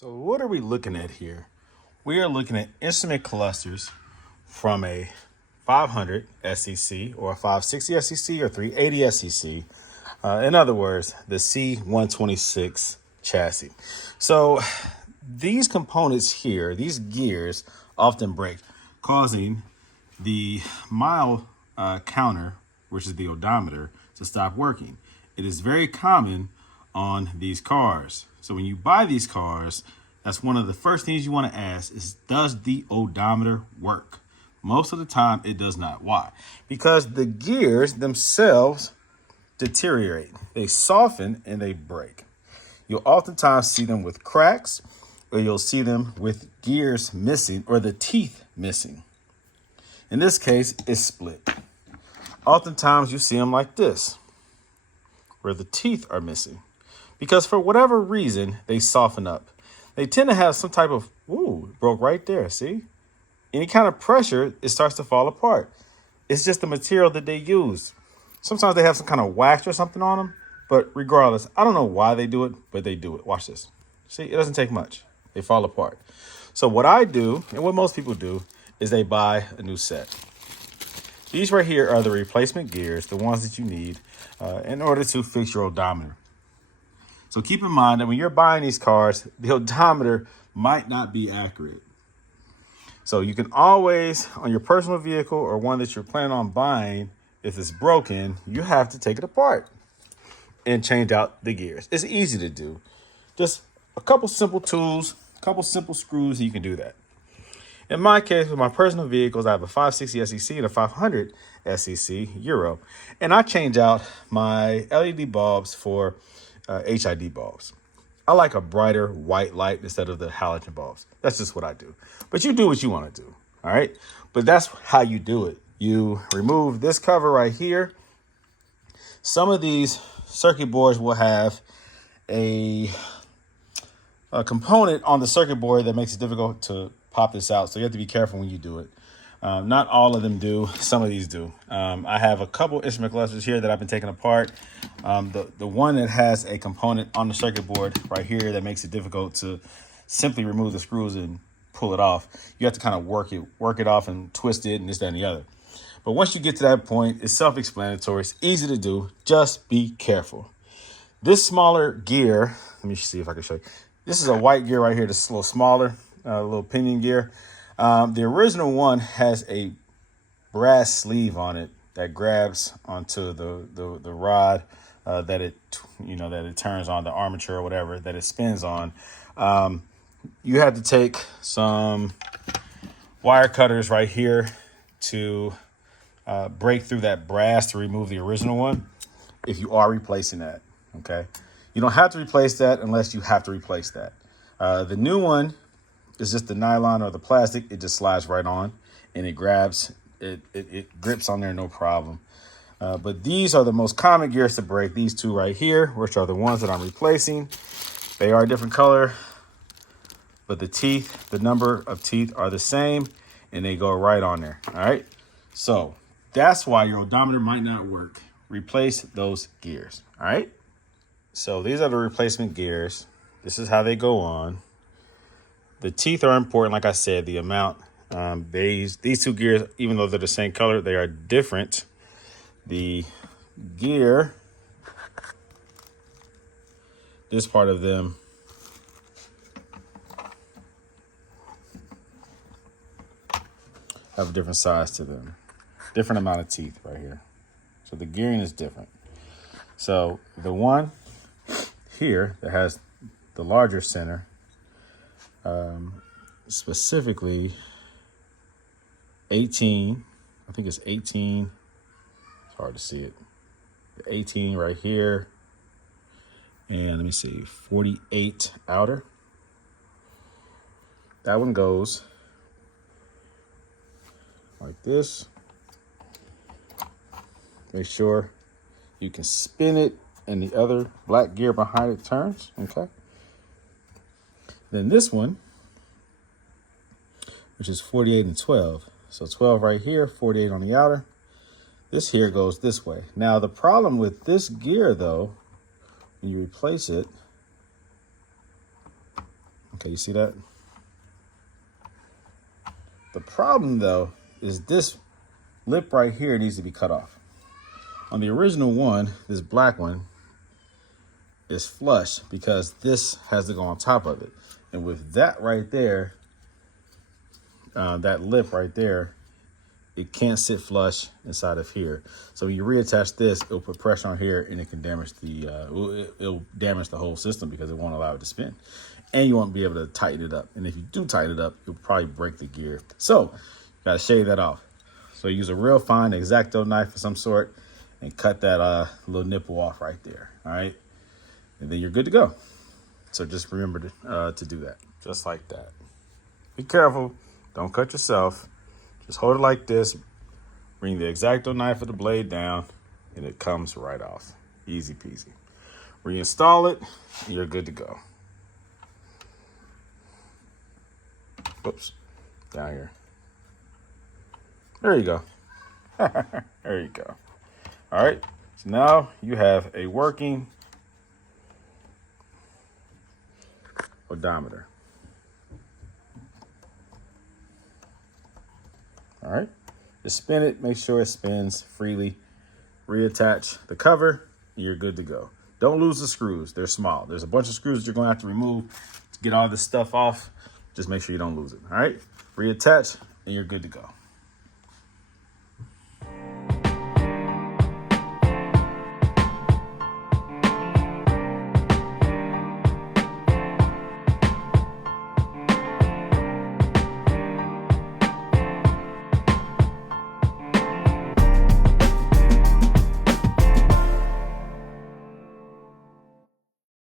So what are we looking at here? We are looking at instrument clusters from a 500 SEC or a 560 SEC or 380 SEC. In other words, the C126 chassis. So these components here, these gears often break, causing the mile counter, which is the odometer, to stop working. It is very common on these cars. So when you buy these cars, that's one of the first things you want to ask is, does the odometer work? Most of the time it does not. Why? Because the gears themselves deteriorate. They soften and they break. You'll oftentimes see them with cracks, or you'll see them with gears missing or the teeth missing. In this case, it's split. Oftentimes you see them like this, where the teeth are missing, because for whatever reason, they soften up. They tend to have some type of, ooh, broke right there, see? Any kind of pressure, it starts to fall apart. It's just the material that they use. Sometimes they have some kind of wax or something on them, but regardless, I don't know why they do it, but they do it. Watch this. See, it doesn't take much. They fall apart. So what I do, and what most people do, is they buy a new set. These right here are the replacement gears, the ones that you need in order to fix your odometer. So keep in mind that when you're buying these cars, the odometer might not be accurate. So you can always, on your personal vehicle or one that you're planning on buying, if it's broken, you have to take it apart and change out the gears. It's easy to do. Just a couple simple tools, a couple simple screws, and you can do that. In my case, with my personal vehicles, I have a 560 SEC and a 500 SEC Euro. And I change out my LED bulbs for HID bulbs. I like a brighter white light instead of the halogen bulbs. That's just what I do. But you do what you want to do, all right? But that's how you do it. You remove this cover right here. Some of these circuit boards will have a component on the circuit board that makes it difficult to pop this out. So you have to be careful when you do it. Not all of them do. Some of these do. I have a couple instrument clusters here that I've been taking apart. The one that has a component on the circuit board right here that makes it difficult to simply remove the screws and pull it off. You have to kind of work it off and twist it and this, that, and the other. But once you get to that point, it's self-explanatory. It's easy to do. Just be careful. This smaller gear, let me see if I can show you. This is a white gear right here. This is a little smaller, a little pinion gear. The original one has a brass sleeve on it that grabs onto the rod that it turns on, the armature or whatever that it spins on. You have to take some wire cutters right here to break through that brass to remove the original one if you are replacing that, okay? You don't have to replace that unless you have to replace that. The new one is just the nylon or the plastic. It just slides right on and it grabs, it grips on there, no problem. But these are the most common gears to break. These two right here, which are the ones that I'm replacing. They are a different color, but the teeth, the number of teeth are the same and they go right on there, all right? So that's why your odometer might not work. Replace those gears, all right? So these are the replacement gears. This is how they go on. The teeth are important, like I said, the amount. These two gears, even though they're the same color, they are different. The gear, this part of them, have a different size to them. Different amount of teeth right here. So the gearing is different. So the one here that has the larger center, specifically 18, I think it's 18, it's hard to see it, 18 right here, and let me see, 48 outer. That one goes like this. Make sure you can spin it and the other black gear behind it turns, okay? Then this one, which is 48 and 12. So 12 right here, 48 on the outer. This here goes this way. Now the problem with this gear though, when you replace it, Okay, you see that? The problem though is this lip right here needs to be cut off. On the original one, this black one is flush because this has to go on top of it. And with that right there, that lip right there, it can't sit flush inside of here. So when you reattach this, it'll put pressure on here and it can damage the, it'll damage the whole system because it won't allow it to spin. And you won't be able to tighten it up. And if you do tighten it up, you'll probably break the gear. So you gotta shave that off. So use a real fine X-Acto knife of some sort and cut that little nipple off right there, all right? And then you're good to go. So just remember to do that, just like that. Be careful, don't cut yourself. Just hold it like this, bring the X-Acto knife of the blade down, and it comes right off. Easy peasy. Reinstall it, and you're good to go. Oops, down here. There you go. There you go. All right, so now you have a working odometer. All right, just spin it, make sure it spins freely. Reattach the cover, and you're good to go. Don't lose the screws, they're small. There's a bunch of screws that you're gonna have to remove to get all this stuff off. Just make sure you don't lose it, all right? Reattach, and you're good to go.